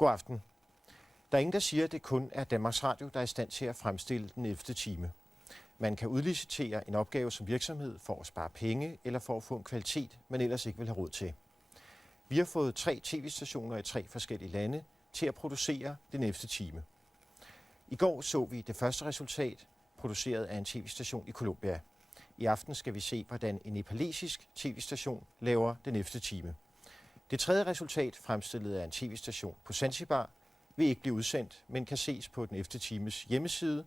God aften. Der er ingen, der siger, at det kun er Danmarks Radio, der er i stand til at fremstille den 11. time. Man kan udlicitere en opgave som virksomhed for at spare penge eller for at få en kvalitet, man ellers ikke vil have råd til. Vi har fået 3 tv-stationer i 3 forskellige lande til at producere den 11. time. I går så vi det første resultat, produceret af en tv-station i Colombia. I aften skal vi se, hvordan en nepalesisk tv-station laver den 11. time. Det tredje resultat, fremstillet af en tv-station på Zanzibar, vil ikke blive udsendt, men kan ses på den 11. times hjemmeside,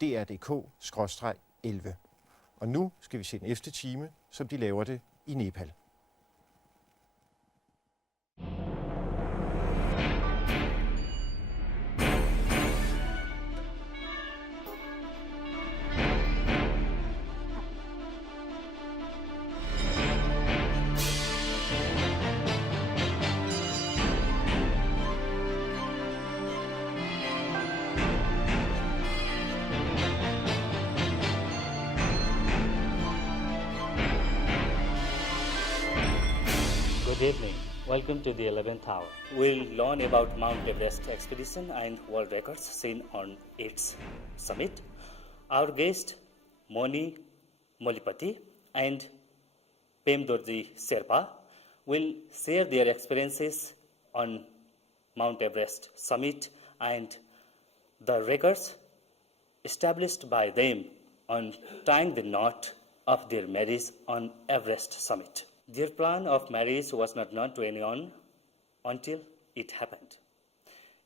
dr.dk/11. Og nu skal vi se den 11. time, som de laver det i Nepal. Good evening. Welcome to the 11th hour. We'll learn about Mount Everest expedition and world records seen on its summit. Our guest, Moni Mulpati and Pem Dorgee Sherpa, will share their experiences on Mount Everest summit and the records established by them on tying the knot of their marriage on Everest summit. Their plan of marriage was not known to anyone until it happened.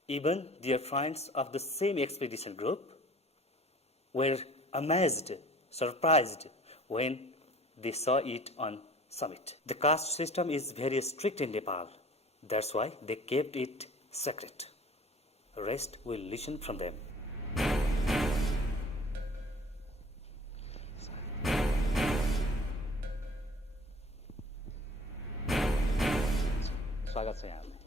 Even their friends of the same expedition group were amazed, surprised when they saw it on summit. The caste system is very strict in Nepal. That's why they kept it secret. The rest will listen from them. स्वागत छ यहाँलाई।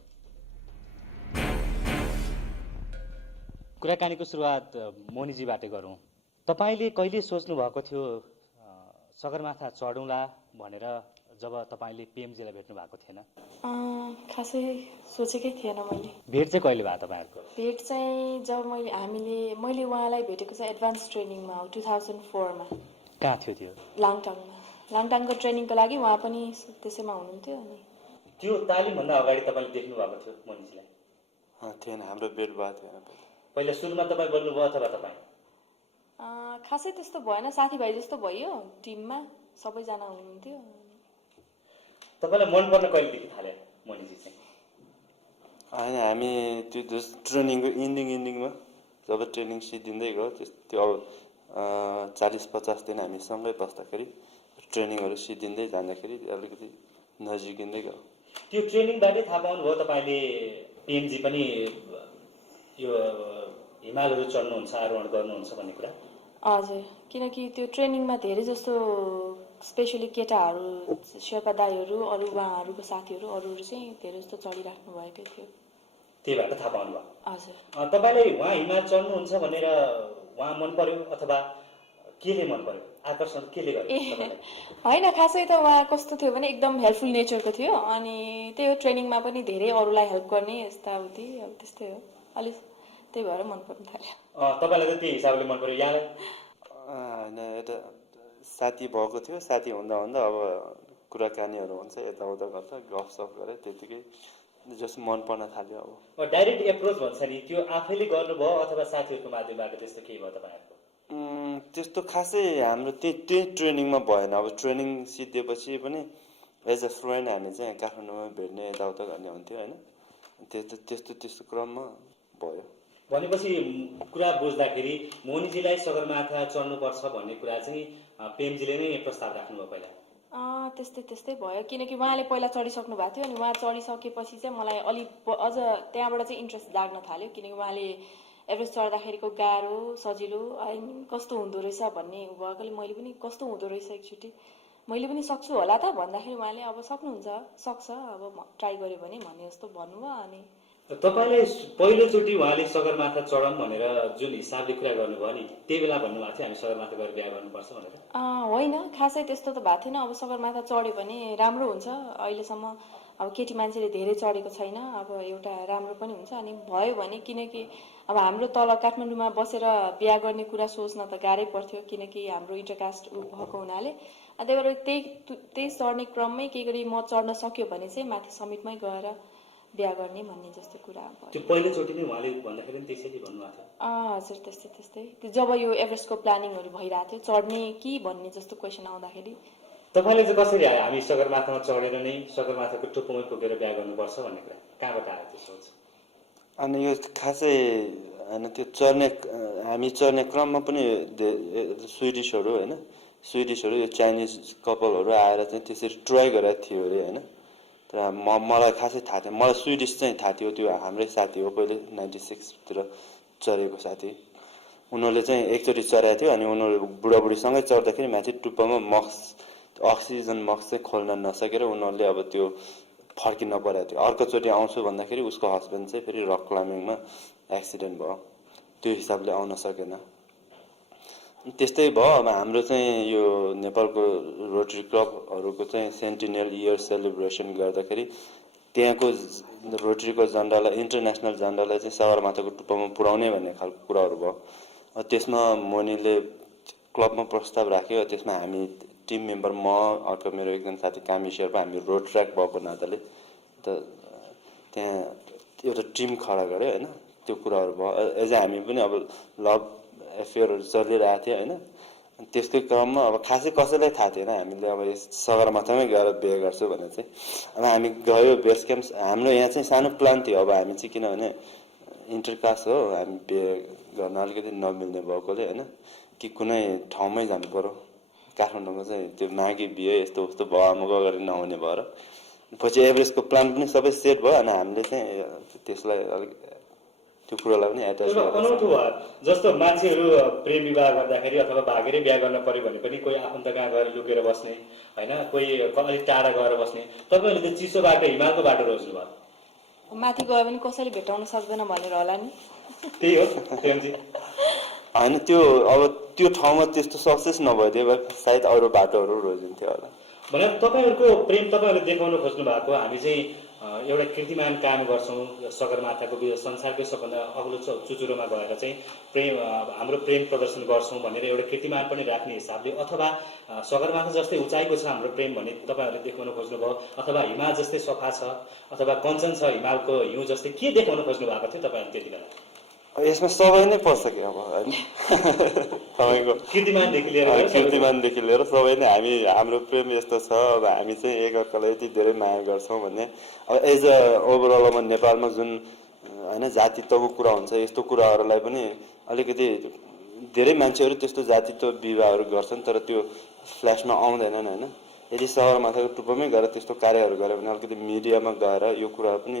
कुराकानीको सुरुवात मोनीजीबाट गरौँ। तपाईले कहिले सोच्नु भएको थियो सगरमाथा चढौँला भनेर जब तपाईले पीएमजीलाई भेट्नु भएको थिएन? खासै सोचेकै थिएन मैले। भेट चाहिँ कहिले भयो तपाईहरुको? भेट चाहिँ जब मैले उहाँलाई भेटेको चाहिँ एडभान्स ट्रेनिङमा हो 2004 मा। कहाँ थियो त्यो? लाङटाङमा। लाङटाङको ट्रेनिङको लागि उहाँ पनि त्यसैमा हुनुहुन्थ्यो अनि त्यो तालिम भन्दा अगाडि तपाईले देख्नु भएको थियो मोनीजीलाई? थिएन, हाम्रो भेट भएको थिएन। पहिला सुरुमा तपाई बोल्नु भयो अथवा तपाई? खासै त्यस्तो भएन, साथीभाइ जस्तो भयो, टिममा सबैजना हुनुहुन्थ्यो। तपाईलाई मन पर्न कहिलेदेखि थाल्यो मोनीजी चाहिँ? हैन, हामी त्यो ट्रेनिङको इन्डिङमा जब ट्रेनिङ सिद्धिँदै गयो त्यो अब 40-50 दिन हामी सँगै बस्दाखेरि ट्रेनिङहरु सिद्धिँदै जाँदाखेरि अलिकति नजिकिँदै गयो। त्यो ट्रेनिङबाटै थाहा पाउनु भयो तपाईले पीएमजी पनि यो हिमालहरू चढ्नुहुन्छ, आरोहण गर्नुहुन्छ भन्ने कुरा? हजुर, किनकि त्यो ट्रेनिङमा धेरै जस्तो स्पेशली केटाहरू, शेर्पा दाइहरू, अरु उहाँहरूको साथीहरू अरूहरू चाहिँ धेरै जस्तो चढिराख्नु भएको थियो। त्यही भएर थाहा पाउनु भयो? हजुर। तपाईलाई उहाँ हिमाल चढ्नुहुन्छ भनेर उहाँ मन पर्यो अथवा केले मन पर्यो? आकर्षण केले गर्यो तपाईलाई? हैन, खासै त उहाँ कस्तो थियो भने एकदम हेल्पफुल नेचरको थियो अनि त्यही हो, ट्रेनिङमा पनि धेरै अरूलाई हेल्प गर्ने यस्ताउति अब त्यस्तै हो। अलि त्यही भएर मन पर्न थाल्यो। तपाईलाई त त्यही हिसाबले मन पर्यो यहाँलाई? हैन, एउटा साथी भएको थियो, साथी हुँदा अब कुराकानीहरु हुन्छ, यताउता गर्छ, गफसफ गरे, त्यतिकै जस्तो मन पर्न थाल्यो। अब डाइरेक्ट एप्रोच भन्छ नि, त्यो आफैले गर्नुभयो अथवा साथीहरुको माध्यमबाट त्यस्तो केही भयो तपाईहरुको? त्यस्तो खासै हाम्रो त्यही ट्रेनिङमा भएन। अब ट्रेनिङ सिद्धिएपछि पनि एज अ फ्रेन्ड हामी चाहिँ काठमाडौँमा भेट्ने यताउता गर्ने हुन्थ्यो हैन, त्यस्तो क्रममा भयो। भनेपछि कुरा बुझ्दाखेरि मोनीजीलाई सगरमाथा चढ्नुपर्छ भन्ने कुरा चाहिँ पेमजीले नै प्रस्ताव राख्नुभयो पहिला? त्यस्तै भयो, किनकि उहाँले पहिला चढिसक्नु भएको थियो अनि उहाँ चढिसकेपछि चाहिँ मलाई अलि अझ त्यहाँबाट चाहिँ इन्ट्रेस्ट जाग्न थाल्यो, किनकि उहाँले एभरेस्ट चढ्दाखेरिको गाह्रो सजिलो कस्तो हुँदो रहेछ भन्ने भएकोले मैले पनि कस्तो हुँदो रहेछ एकचोटि मैले पनि सक्छु होला त भन्दाखेरि उहाँले अब सक्नुहुन्छ, सक्छ, अब ट्राई गर्यो भने भन्ने जस्तो भन्नुभयो। अनि तपाईले पहिलोचोटि उहाँले सगरमाथा चढौँ भनेर जुन हिसाबले कुरा गर्नुभयो नि, त्यही बेला भन्नुभएको थियो हामी सगरमाथा गएर बिहा गर्नुपर्छ भनेर? होइन, खासै त्यस्तो त भएको थिएन। अब सगरमाथा चढ्यो भने राम्रो हुन्छ, अहिलेसम्म अब केटी मान्छेले धेरै चढेको छैन, अब एउटा राम्रो पनि हुन्छ। अनि भयो भने किनकि अब हाम्रो तल काठमाडौँमा बसेर बिहा गर्ने कुरा सोच्न त गाह्रै पर्थ्यो, किनकि हाम्रो इन्टरकास्ट भएको हुनाले। त्यही भएर त्यही चढ्ने क्रममै के गरी म चढ्न सक्यो भने चाहिँ माथि समिटमै गएर बिहा गर्ने भन्ने जस्तो कुरा भयो। त्यो पहिलोचोटि नै उहाँले भन्दाखेरि पनि त्यसरी भन्नुभएको थियो? हजुर, त्यस्तै जब यो एभरेस्टको प्लानिङहरू भइरहेको थियो चढ्ने कि भन्ने जस्तो क्वेसन आउँदाखेरि तपाईँले चाहिँ कसरी आयो हामी सगरमाथामा चढेर नै सगरमाथाको टुप्पोमै पुगेर बिहा गर्नुपर्छ भन्ने कुरा कहाँबाट आयो त्यो सोच? अनि यो खासै होइन, त्यो हामी चढ्ने क्रममा पनि स्विडिसहरू होइन, स्विडिसहरू यो चाइनिज कपलहरू आएर चाहिँ त्यसरी ट्राई गरेर थियो अरे होइन। तर मलाई खासै थाहा थिएन, मलाई स्विडिस चाहिँ थाहा थियो, त्यो हाम्रै साथी हो, पहिले 96 चढेको साथी। उनीहरूले चाहिँ एकचोटि चढाएको थियो, अनि उनीहरू बुढाबुढीसँगै चढ्दाखेरि माथि टुप्पोमा अक्सिजन मक्स चाहिँ खोल्न नसकेर उनीहरूले अब त्यो फर्किन परेको थियो। अर्कोचोटि आउँछु भन्दाखेरि उसको हस्बेन्ड चाहिँ फेरि रक क्लाइम्बिङमा एक्सिडेन्ट भयो, त्यो हिसाबले आउन सकेन। त्यस्तै भयो। अब हाम्रो चाहिँ यो नेपालको रोटरी क्लबहरूको चाहिँ सेन्टिनियल इयर सेलिब्रेसन गर्दाखेरि त्यहाँको रोटरीको झन्डालाई, इन्टरनेसनल झन्डालाई चाहिँ सगरमाथाको टुप्पोमा पुर्याउने भन्ने खालको कुराहरू भयो। त्यसमा मोनीले क्लबमा प्रस्ताव राख्यो। त्यसमा हामी टिम मेम्बर, म, अर्को मेरो एकजना साथी कामी शेर्पा, हामी रोड ट्र्याक भएको नाताले त त्यहाँ एउटा टिम खडा गऱ्यो होइन। त्यो कुराहरू भयो। एज हामी पनि अब लभ एफेयरहरू चलिरहेको थियो होइन। त्यसकै क्रममा अब खासै कसैलाई थाहा थिएन हामीले अब सगरमाथामै गएर बिहे गर्छु भनेर चाहिँ। अब हामी गयो बेस क्याम्प। हाम्रो यहाँ चाहिँ सानो प्लान थियो। अब हामी चाहिँ किनभने इन्टरकास्ट हो, हामी बिहे गर्न अलिकति नमिल्ने भएकोले होइन, कि कुनै ठाउँमै जानु पर्यो। काठमाडौँमा चाहिँ त्यो माघी बिहे यस्तो उस्तो भयो आमाको गरेर नहुने भएर पछि एभरेस्टको प्लान पनि सबै सेट भयो। अनि हामीले चाहिँ त्यसलाई अलिक त्यो कुरालाई पनि एट्याच गरेर अनौठो भयो। जस्तो मान्छेहरू प्रेम विवाह गर्दाखेरि अथवा भागेरै बिहा गर्न पर्यो भने पनि कोही आफन्त कहाँ गएर लुकेर बस्ने होइन, कोही अलिक टाढा गएर बस्ने। तपाईँहरूले त्यो चिसो बाटो हिमालको बाटो रोज्नु भयो। माथि गयो भने कसैले भेटाउन सक्दैन भनेर होला नि। त्यही हो प्रेमजी होइन। त्यो अब त्यो ठाउँमा त्यस्तो सक्सेस नभइदियो भए सायद अरू बाटोहरू रोजिन्थ्यो होला। भने तपाईँहरूको प्रेम तपाईँहरूले देखाउन खोज्नु भएको, हामी चाहिँ एउटा कीर्तिमान काम गर्छौँ सगरमाथाको संसारकै सबभन्दा अग्लो चुचुरोमा गएर चाहिँ प्रेम हाम्रो प्रेम प्रदर्शन गर्छौँ भनेर एउटा कीर्तिमान पनि राख्ने हिसाबले, अथवा सगरमाथा जस्तै उचाइको छ हाम्रो प्रेम भन्ने तपाईँहरूले देखाउन खोज्नुभयो, अथवा हिमाल जस्तै सफा छ, अथवा कञ्चन छ हिमालको हिउँ जस्तै, के देखाउन खोज्नु भएको थियो तपाईँहरूले त्यति बेला? यसमा सबै नै पर्छ कि अब होइन। तपाईँको कीर्तिमानदेखि लिएर सबै नै हाम्रो प्रेम यस्तो छ। अब हामी चाहिँ एकअर्कालाई यति धेरै माया गर्छौँ भन्ने। अब एज अ ओभरअल अब नेपालमा जुन होइन जातित्वको कुरा हुन्छ, यस्तो कुराहरूलाई पनि अलिकति धेरै मान्छेहरू त्यस्तो जातित्व विवाहहरू गर्छन्, तर त्यो फ्ल्यासमा आउँदैनन् होइन। यदि सगरमाथाको टुप्पोमै गएर त्यस्तो कार्यहरू गऱ्यो भने अलिकति मिडियामा गएर यो कुराहरू पनि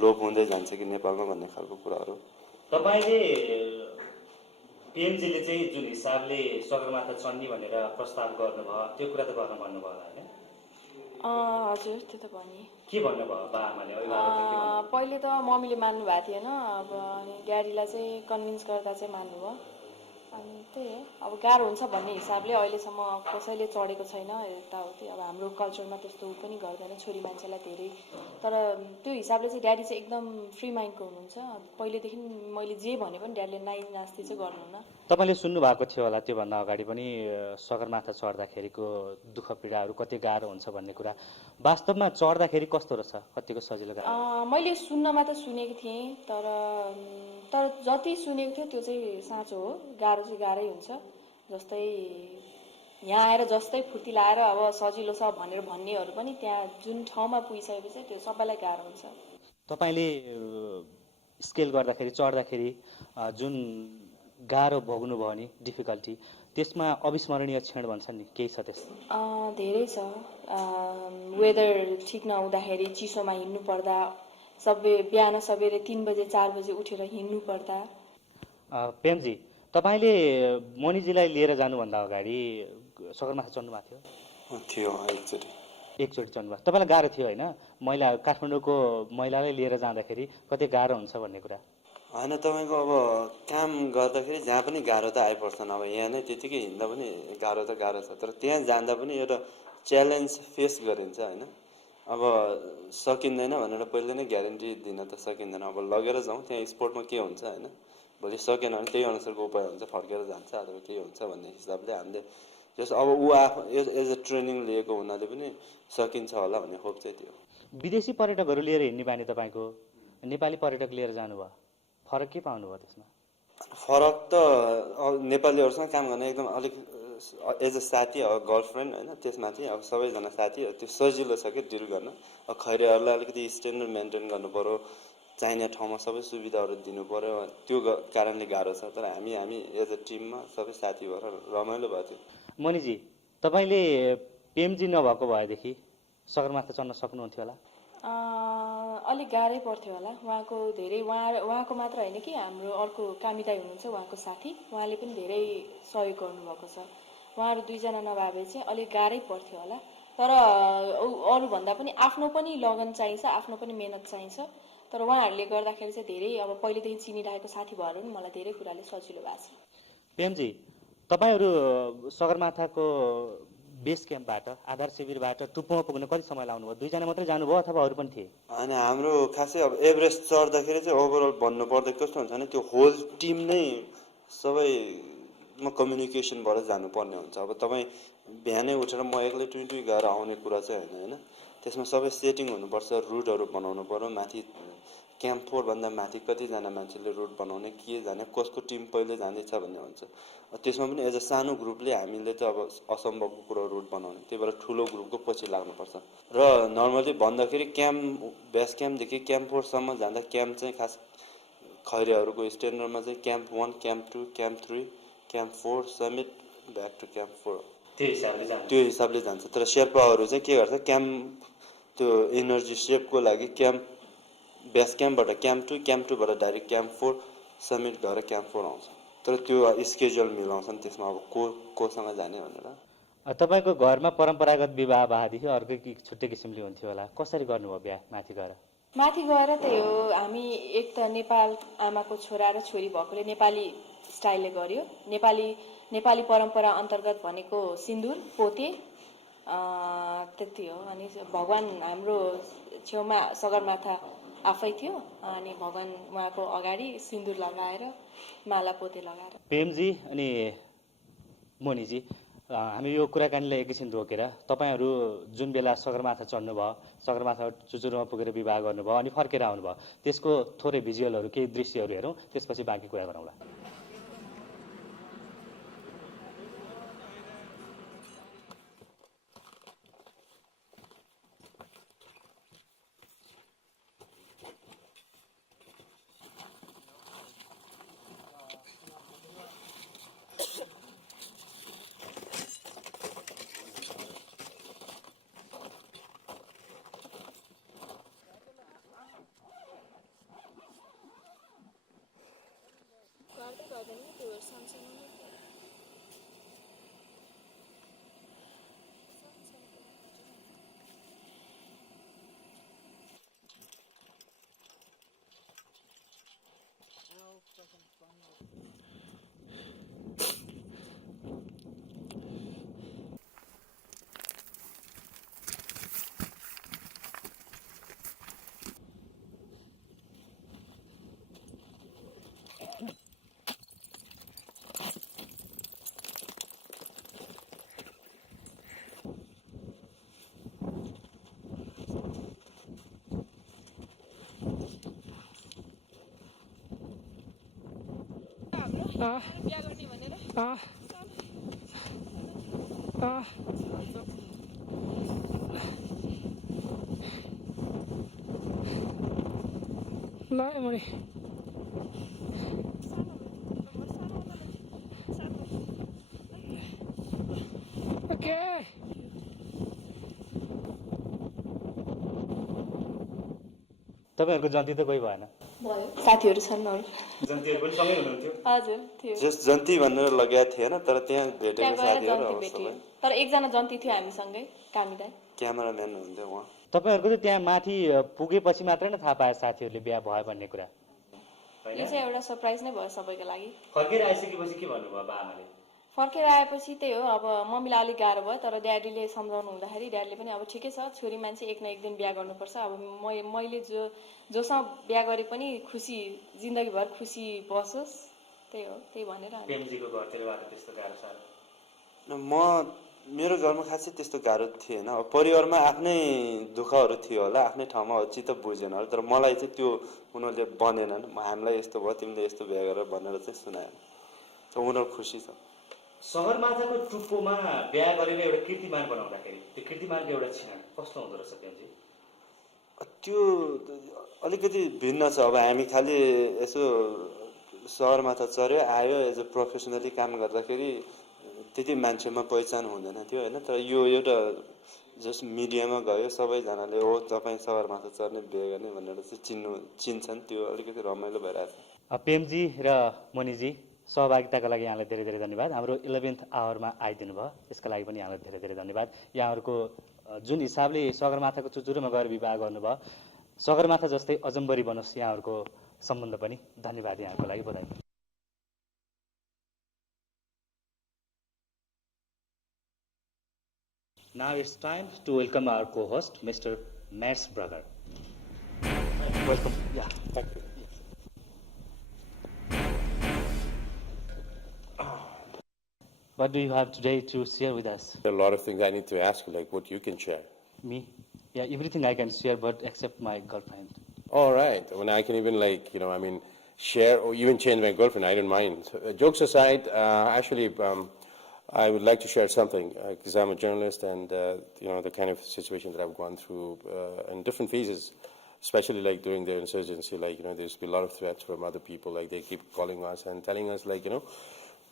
लोप हुँदै जान्छ कि नेपालमा भन्ने खालको कुराहरू। तपाईँले पिएमजीले चाहिँ जुन हिसाबले सगरमाथा चढ्ने भनेर प्रस्ताव गर्नुभयो त्यो कुरा त गर्न भन्नुभयो होला होइन? हजुर, त्यो त भने। के भन्नुभयो बाआमाले? पहिले त मम्मीले मान्नु भएको थिएन, अब ड्याडीलाई चाहिँ कन्भिन्स गर्दा चाहिँ मान्नुभयो। अनि त्यही हो, अब गाह्रो हुन्छ भन्ने हिसाबले अहिलेसम्म कसैले चढेको छैन यताउति। अब हाम्रो कल्चरमा त्यस्तो पनि गर्दैन छोरी मान्छेलाई धेरै। तर त्यो हिसाबले चाहिँ ड्याडी चाहिँ एकदम फ्री माइन्डको हुनुहुन्छ। पहिलेदेखि मैले जे भने पनि ड्याडीले नास्ति चाहिँ गर्नुहुन्न। तपाईँले सुन्नु भएको थियो होला त्योभन्दा अगाडि पनि सगरमाथा चढ्दाखेरिको दुःख पीडाहरू कति गाह्रो हुन्छ भन्ने कुरा। वास्तवमा चढ्दाखेरि कस्तो रहेछ, कतिको सजिलो? मैले सुन्नमा त सुनेको थिएँ, तर जति सुनेको थियो त्यो चाहिँ साँचो हो। गाह्रो चाहिँ गाह्रै हुन्छ। जस्तै यहाँ आएर जस्तै फुर्ती लाएर अब सजिलो छ भनेर भन्नेहरू पनि त्यहाँ जुन ठाउँमा पुगिसकेपछि त्यो सबैलाई गाह्रो हुन्छ। तपाईँले स्केल गर्दाखेरि चढ्दाखेरि जुन गाह्रो भोग्नुभयो नि डिफिकल्टी, त्यसमा अविस्मरणीय क्षण भन्छन् नि, केही छ त्यस्तो? धेरै छ। वेदर ठिक नहुँदाखेरि चिसोमा हिँड्नु पर्दा, बिहान सबेरै 3 बजे 4 बजे उठेर हिँड्नु पर्दा। प्रेमजी, तपाईँले मोनीजीलाई लिएर जानुभन्दा अगाडि सगरमाथा चढ्नु भएको थियो? एकचोटि चढ्नुभएको। तपाईँलाई गाह्रो थियो होइन? काठमाडौँको महिलालाई लिएर जाँदाखेरि कति गाह्रो हुन्छ भन्ने कुरा? होइन, तपाईँको अब काम गर्दाखेरि जहाँ पनि गाह्रो त आइपर्छन्। अब यहाँ नै त्यतिकै हिँड्दा पनि गाह्रो त गाह्रो छ, तर त्यहाँ जाँदा पनि एउटा च्यालेन्ज फेस गरिन्छ होइन। अब सकिँदैन भनेर पहिले नै ग्यारेन्टी दिन त सकिँदैन। अब लगेर जाउँ, त्यहाँ स्पोर्टमा के हुन्छ होइन, भोलि सकेन भने त्यही अनुसारको उपाय हुन्छ, फर्केर जान्छ अथवा केही हुन्छ भन्ने हिसाबले हामीले जस अब ऊ आफू एज अ ट्रेनिङ लिएको हुनाले पनि सकिन्छ होला भन्ने होप चाहिँ त्यो। विदेशी पर्यटकहरू लिएर हिँड्ने बानी तपाईँको, नेपाली पर्यटक लिएर जानुभयो, फरक के पाउनुभयो त्यसमा? फरक त नेपालीहरूसँग काम गर्ने एकदम अलिक एज अ साथी अब गर्लफ्रेन्ड होइन, त्यसमा चाहिँ अब सबैजना साथीहरू त्यो सजिलो छ कि डिल गर्न। अब खैरेहरूलाई अलिकति स्ट्यान्डर्ड मेन्टेन गर्नु पऱ्यो, चाहिने ठाउँमा सबै सुविधाहरू दिनु पऱ्यो, त्यो कारणले गाह्रो छ। तर हामी एज अ टिममा सबै साथी भएर रमाइलो भएको थियो। मनिजी, तपाईँले पेमजी नभएको भएदेखि सगरमाथा चढ्न सक्नुहुन्थ्यो होला? अलिक गाह्रै पर्थ्यो होला। उहाँको धेरै उहाँको मात्र होइन कि हाम्रो अर्को कामिदाई हुनुहुन्छ उहाँको साथी, उहाँले पनि धेरै सहयोग गर्नुभएको छ। उहाँहरू दुईजना नभए चाहिँ अलिक गाह्रै पर्थ्यो होला। तर अरूभन्दा पनि आफ्नो पनि लगन चाहिन्छ, आफ्नो पनि मेहनत चाहिन्छ। तर उहाँहरूले गर्दाखेरि चाहिँ धेरै अब पहिलेदेखि चिनिरहेको साथी भएर पनि मलाई धेरै कुराले सजिलो भएको छ। पेमजी, तपाईँहरू सगरमाथाको बेस क्याम्पबाट आधार शिविरबाट टुप्पोमा पुग्न कति समय लाग्नुभयो? दुईजना मात्रै जानुभयो अथवा अरू पनि थिए? अनि हाम्रो खासै अब एभरेस्ट चढ्दाखेरि चाहिँ ओभरअल भन्नुपर्दा कस्तो हुन्छ भने त्यो होल टिम नै सबैमा कम्युनिकेसन भएर जानुपर्ने हुन्छ। अब तपाईँ बिहानै उठेर म एक्लै टुई गएर आउने कुरा चाहिँ होइन, त्यसमा सबै सेटिङ हुनुपर्छ, रुटहरू बनाउनु पर्यो, माथि क्याम्प 4 भन्दा माथि कतिजना मान्छेले रुट बनाउने, के जाने, कसको टिम पहिले जाँदैछ भन्ने हुन्छ। त्यसमा पनि एज अ सानो ग्रुपले हामीले चाहिँ अब असम्भवको कुरो रुट बनाउने, त्यही भएर ठुलो ग्रुपको पछि लाग्नुपर्छ। र नर्मली भन्दाखेरि बेस क्याम्पदेखि क्याम्प 4 सम्म जाँदा क्याम्प चाहिँ खास खैरेहरूको स्ट्यान्डर्डमा चाहिँ camp 1, camp 2, camp 3, camp 4, summit, back to camp 4 त्यो हिसाबले जान्छ। तर शेर्पाहरू चाहिँ के गर्छ, क्याम्प त्यो इनर्जी सेपको लागि बेस क्याम्पबाट क्याम्प 2, क्याम्प 2 बाट डाइरेक्ट क्याम्प 4 समिट भएर क्याम्प 4 आउँछ। तर त्यो स्केड्युल मिलाउँछन् त्यसमा अब कोसँग जाने भनेर। तपाईँको घरमा परम्परागत विवाह भएदेखि अर्कै छुट्टै किसिमले हुन्थ्यो होला, कसरी गर्नुभयो बिहा माथि गएर? माथि गएर त्यही हो, हामी एक त नेपाल आमाको छोरा र छोरी भएकोले नेपाली स्टाइलले गर्यो। नेपाली परम्परा अन्तर्गत भनेको सिन्दुर पोते त्यति हो। अनि भगवान् हाम्रो छेउमा सगरमाथा आफै थियो, अनि भगवान् उहाँको अगाडि सिन्दुर लगाएर माला पोते लगाएर। पेमजी अनि मोनीजी, हामी यो कुराकानीलाई एकैछिन रोकेर तपाईँहरू जुन बेला सगरमाथा चढ्नुभयो, सगरमाथा चुचुरोमा पुगेर विवाह गर्नुभयो अनि फर्केर आउनुभयो, त्यसको थोरै भिजुअलहरू केही दृश्यहरू हेरौँ, त्यसपछि बाँकी कुरा गरौँला। बिहा गर्ने भनेर ल मनी ओके। तपाईँहरूको जन्ती त कोही भएन? भयो, साथीहरू छन् अरू। जन्तीहरू पनि सँगै हुनुहुन्थ्यो? हजुर थियो। जस्ट जन्ती भनेर लगाएको थिएन, तर त्यहाँ भेटेको साथीहरू भेटियो। तर एकजना जन्ती थियो हामीसँगै, कामिदाई क्यामेराम्यान हुन्थ्यो उहाँ। तपाईँहरूको चाहिँ त्यहाँ माथि पुगेपछि मात्रै नै थाहा पाए साथीहरूले बिहा भयो भन्ने कुरा? यो चाहिँ एउटा सरप्राइज नै भयो सबैको लागि। फर्केर आइसकेपछि के भन्नुभयो बाबाले? फर्केर आएपछि त्यही हो अब मम्मीलाई अलिक गाह्रो भयो तर ड्याडीले सम्झाउनु हुँदाखेरि ड्याडीले पनि अब ठिकै छ छोरी मान्छे एक न एक दिन बिहा गर्नुपर्छ अब मैले जोसँग बिहा गरे पनि खुसी जिन्दगीभर खुसी बसोस् त्यही हो त्यही भनेर पेमजीको घरतिरबाट त्यस्तो गाह्रो साह्रो मेरो घरमा खासै त्यस्तो गाह्रो थिएन अब परिवारमा आफ्नै दुःखहरू थियो होला आफ्नै ठाउँमा चित्त बुझेन होला तर मलाई चाहिँ त्यो उनीहरूले बनेनन् हामीलाई यस्तो भयो तिमीले यस्तो बिहा गरेर भनेर चाहिँ सुनाएन त उनीहरू खुसी छ सगरमाथाको टुप्पोमा बिहा गरेर एउटा कीर्तिमान बनाउँदाखेरि त्यो कीर्तिमानको एउटा छिना कस्तो हुँदो रहेछ पेमजी त्यो अलिकति भिन्न छ अब हामी खालि यसो सगरमाथा चढ्यो आयो एज अ प्रोफेसनली काम गर्दाखेरि त्यति मान्छेमा पहिचान हुँदैन थियो होइन तर यो एउटा जस्ट मिडियामा गयो सबैजनाले हो तपाईँ सगरमाथा चढ्ने बिहे गर्ने भनेर चाहिँ चिन्छन् त्यो अलिकति रमाइलो भइरहेछ पेमजी र मनिजी सहभागिताको लागि यहाँलाई धेरै धेरै धन्यवाद हाम्रो 11th आवरमा आइदिनु भयो त्यसको लागि पनि यहाँलाई धेरै धेरै धन्यवाद यहाँहरूको जुन हिसाबले सगरमाथाको चुचुरोमा गएर विवाह गर्नुभयो सगरमाथा जस्तै अजम्बरी बनोस् यहाँहरूको सम्बन्ध पनि धन्यवाद यहाँको लागि बधाई Now it's time to welcome our co-host, Mr. Mads Brügger. Welcome. Yeah. Thank you. What do you have today to share with us? There are a lot of things I need to ask you, like what you can share. Me? Yeah, everything I can share, but except my girlfriend. All right. I mean, I can even share or even change my girlfriend. I don't mind. So, jokes aside, actually, I would like to share something because I'm a journalist and, the kind of situation that I've gone through in different phases, especially like during the insurgency, there's been a lot of threats from other people. Like they keep calling us and telling us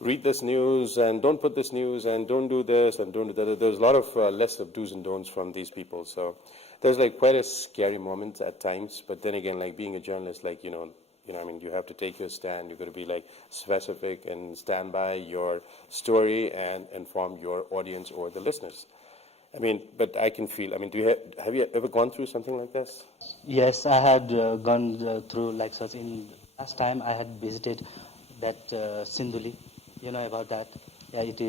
read this news and don't put this news and don't do this and don't do that. There's a lot of list of do's and don'ts from these people. So there's quite a scary moment at times. But then again, being a journalist, you have to take your stand. You've got to be specific and stand by your story and inform your audience or the listeners. But I can feel, have you ever gone through something like this? Yes, I had gone through like such. In last time I had visited that Sinduli. You know about that? Yeah, it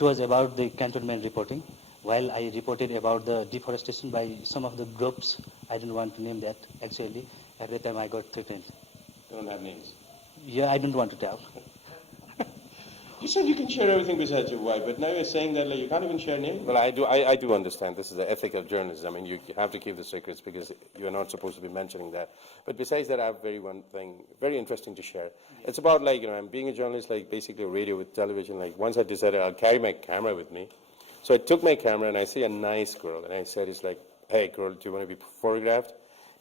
was about the cantonment reporting. While I reported about the deforestation by some of the groups, I don't want to name that actually. At the time I got threatened. You don't have names? Yeah, I don't want to tell. You said you can share everything besides your wife, but now you're saying that you can't even share names? Well, I do understand. This is the ethical journalism. You have to keep the secrets because you're not supposed to be mentioning that. But besides that, I have one thing very interesting to share. It's about I'm being a journalist, basically a radio with television. Once I decided I'll carry my camera with me. So I took my camera and I see a nice girl and I said, hey girl, do you want to be photographed?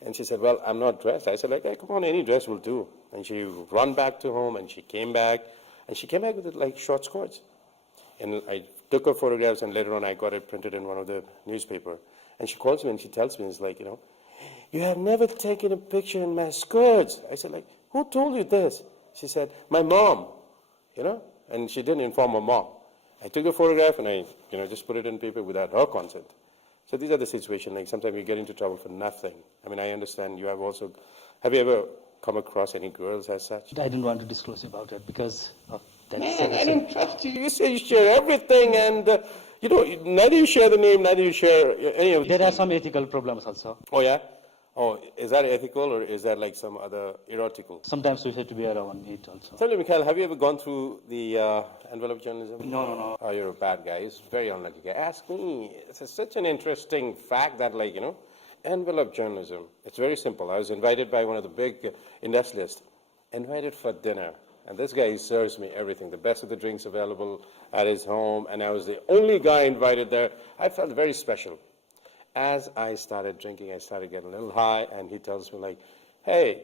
And she said, well, I'm not dressed. I said, hey, come on, any dress will do. And she ran back to home and she came back. And she came back with short skirts. And I took her photographs and later on I got it printed in one of the newspaper. And she calls me and she tells me, you have never taken a picture in my skirts. I said, who told you this? She said, my mom, and she didn't inform her mom. I took the photograph and I, just put it in paper without her consent. So these are the situations, sometimes you get into trouble for nothing. I understand you have you ever come across any girls as such? I don't want to disclose about it because of that. Man, I don't trust you. You say you share everything and, neither you share the name, neither you share any of There are some ethical problems also. Oh, yeah? Oh, is that ethical or is that some other erotical? Sometimes we have to be around it also. Tell me, Mikael, have you ever gone through the envelope journalism? No. Oh, you're a bad guy. It's a very unlucky guy. Ask me. It's such an interesting fact that, envelope journalism. It's very simple. I was invited by one of the big industrialists, invited for dinner. And this guy serves me everything, the best of the drinks available at his home. And I was the only guy invited there. I felt very special. As I started drinking, I started getting a little high. And he tells me, hey,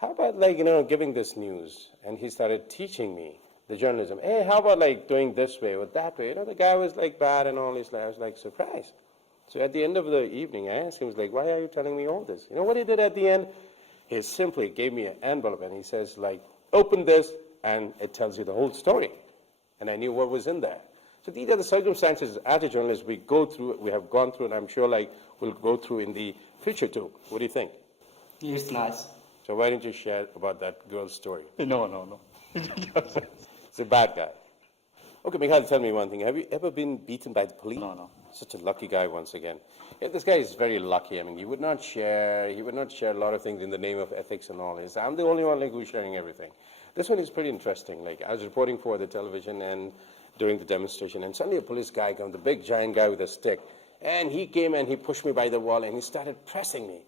how about, giving this news? And he started teaching me the journalism. Hey, how about, doing this way or that way? The guy was, bad and all this. I was, surprised. So at the end of the evening, I asked him, why are you telling me all this? You know what he did at the end? He simply gave me an envelope and he says, open this and it tells you the whole story. And I knew what was in there. So these are the circumstances as a journalist we have gone through, and I'm sure we'll go through in the future too. What do you think? It's nice. So why don't you share about that girl's story? No. He's a bad guy. Okay, Mikael, tell me one thing. Have you ever been beaten by the police? No. Such a lucky guy once again. Yeah, this guy is very lucky. I mean, he would not share a lot of things in the name of ethics and all this. I'm the only one who's sharing everything. This one is pretty interesting. Like, I was reporting for the television and during the demonstration, and suddenly a police guy comes, the big giant guy with a stick, and he came and he pushed me by the wall and he started pressing me.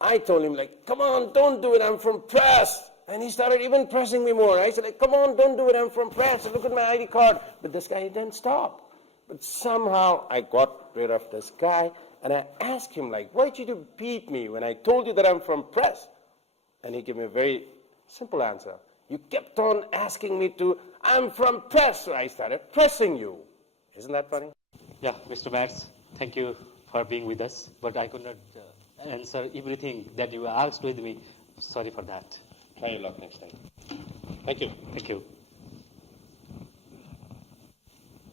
I told him, like, come on, don't do it, I'm from press. And he started even pressing me more. I said, like, come on, don't do it, I'm from press. Look at my ID card. But this guy didn't stop. But somehow I got rid of this guy, and I asked him, like, why did you beat me when I told you that I'm from press? And he gave me a very simple answer. You kept on asking me I'm from press, so I started pressing you. Isn't that funny? Yeah, Mr. Mads, thank you for being with us, but I could not answer everything that you asked with me. Sorry for that. Try your luck next time. Thank you. Thank you.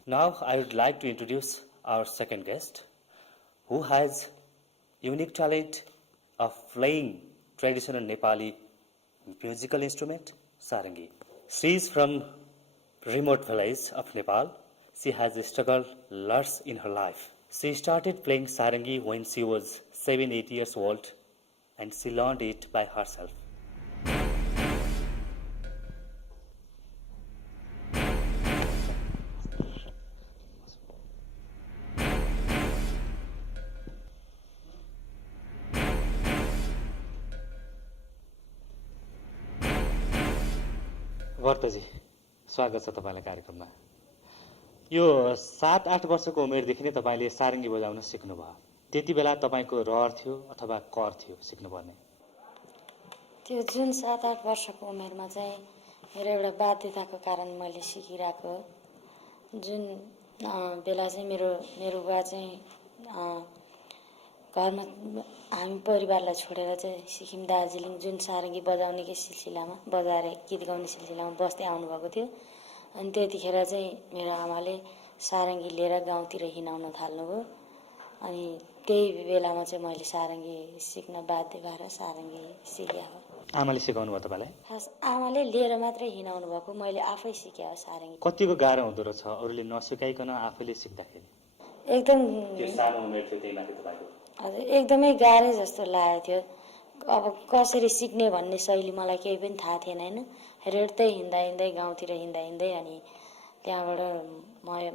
Now I would like to introduce our second guest, who has unique talent of playing traditional Nepali musical instrument, sarangi. She is from remote village of Nepal. She has struggled lots in her life. She started playing sarangi when she was 7-8 years old, and she learned it by herself. वर्तजी, स्वागत छ तपाईँलाई कार्यक्रममा। यो 7-8 वर्षको उमेरदेखि नै तपाईँले सारङ्गी बजाउन सिक्नुभयो। त्यति बेला तपाईँको रहर थियो अथवा कर थियो सिक्नुपर्ने? त्यो जुन 7-8 वर्षको उमेरमा चाहिँ मेरो एउटा बाध्यताको कारण मैले सिकिरहेको, जुन बेला चाहिँ मेरो बुवा चाहिँ घरमा हामी परिवारलाई छोडेर चाहिँ सिक्किम दार्जिलिङ जुन सारङ्गी बजाउनेकै सिलसिलामा बजाएर गीत गाउने सिलसिलामा बस्दै आउनुभएको थियो। अनि त्यतिखेर चाहिँ मेरो आमाले सारङ्गी लिएर गाउँतिर हिँडाउन थाल्नुभयो। अनि त्यही बेलामा चाहिँ मैले सारङ्गी सिक्न बाध्य भएर सारङ्गी सिकेँ। आमाले सिकाउनु भयो तपाईँलाई? खास आमाले लिएर मात्रै हिँडाउनु भएको, मैले आफै सिकेँ सारङ्गी। कतिको गाह्रो हुँदो रहेछ अरूले नसिकाइकन आफैले सिक्दाखेरि? एकदम सानो उमेर थियो त्यही माथि तपाईँको? हजुर, एकदमै गाह्रै जस्तो लागेको थियो। अब कसरी सिक्ने भन्ने शैली मलाई केही पनि थाहा थिएन होइन। रेड्दै हिँड्दै गाउँतिर हिँड्दै अनि त्यहाँबाट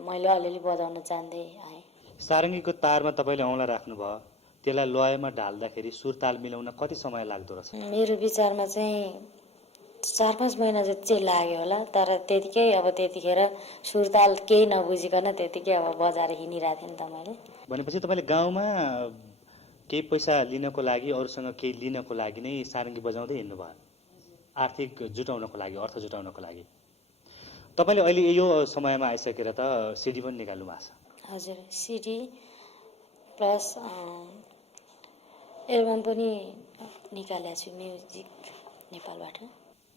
मैले अलिअलि बजाउन जान्दै आएँ। सारङ्गीको तारमा तपाईँले औँला राख्नुभयो, त्यसलाई लयमा ढाल्दाखेरि सुरताल मिलाउन कति समय लाग्दो रहेछ? मेरो विचारमा चाहिँ 4-5 महिना जति चाहिँ लाग्यो होला। तर त्यतिखेर सुरताल केही नबुझिकन त्यतिकै अब बजाएर हिँडिरहेको थिएँ नि त मैले। भनेपछि तपाईँले गाउँमा केही पैसा लिनको लागि, अरूसँग केही लिनको लागि नै सारङ्गी बजाउँदै हिँड्नुभयो, आर्थिक जुटाउनको लागि, अर्थ जुटाउनको लागि। तपाईँले अहिले यो समयमा आइसकेर त सिडी पनि निकाल्नु भएको छ? हजुर, सिडी प्लस एल्बम पनि निकालेको छु, म्युजिक नेपालबाट।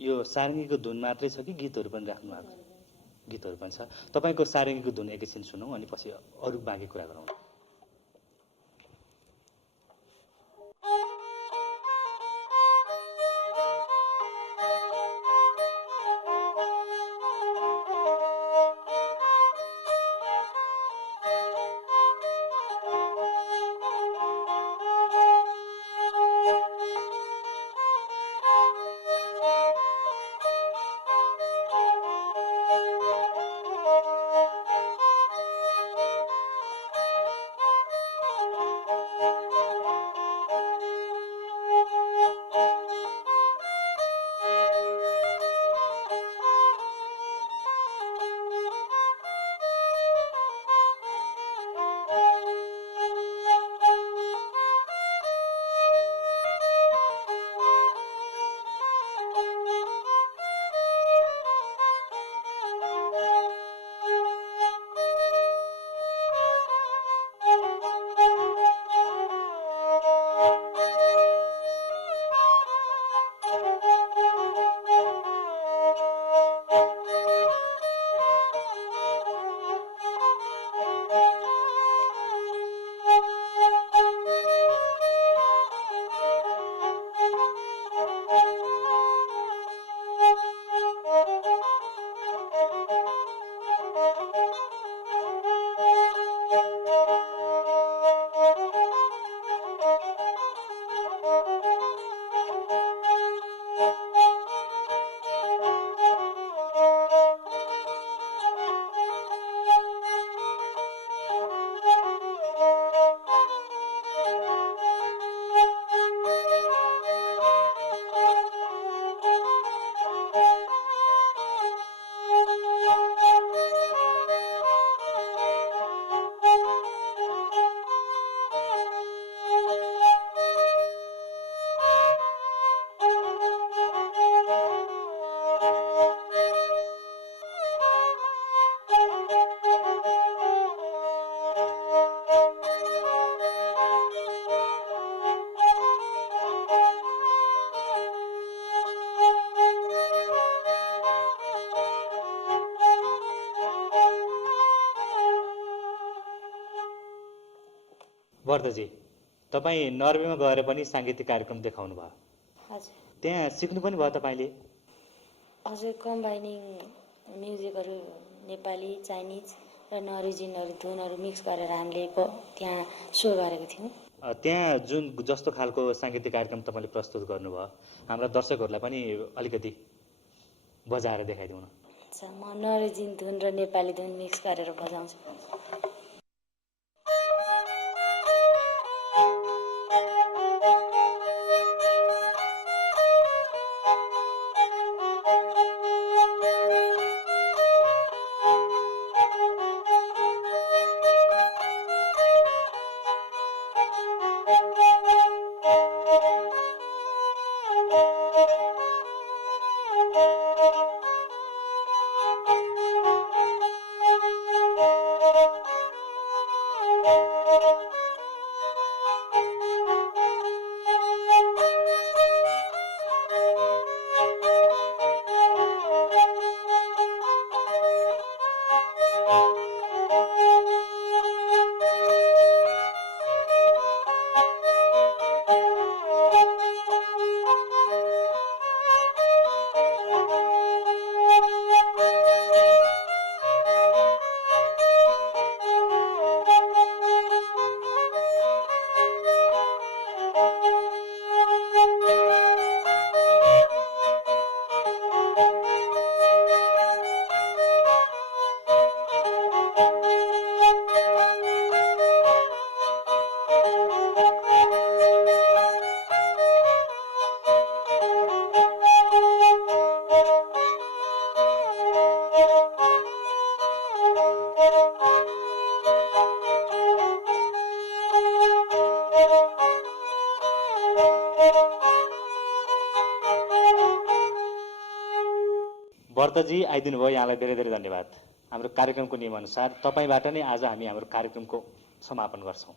यो सारङ्गीको धुन मात्रै छ कि गीतहरू पनि राख्नु भएको? गीतहरू पनि छ। तपाईँको सारङ्गीको धुन एकैछिन सुनौँ अनि पछि अरू बाँकी कुरा गरौँ। बर्तजी, तपाईँ नर्वेमा गएर पनि साङ्गीतिक कार्यक्रम देखाउनु भयो। हजुर। त्यहाँ सिक्नु पनि भयो तपाईँले? हजुर, कम्बाइनिङ म्युजिकहरू नेपाली, चाइनिज र नर्वेजियनहरू धुनहरू मिक्स गरेर हामीले त्यहाँ सो गरेको थियौँ। त्यहाँ जुन जस्तो खालको साङ्गीतिक कार्यक्रम तपाईँले प्रस्तुत गर्नुभयो, हाम्रा दर्शकहरूलाई पनि अलिकति बजाएर देखाइदिउँ न। अच्छा, म नर्वेजियन धुन र नेपाली धुन मिक्स गरेर बजाउँछु। बर्तजी आइदिनु भयो, यहाँलाई धेरै धेरै धन्यवाद। हाम्रो कार्यक्रमको नियमअनुसार तपाईँबाट नै आज हामी हाम्रो कार्यक्रमको समापन गर्छौँ।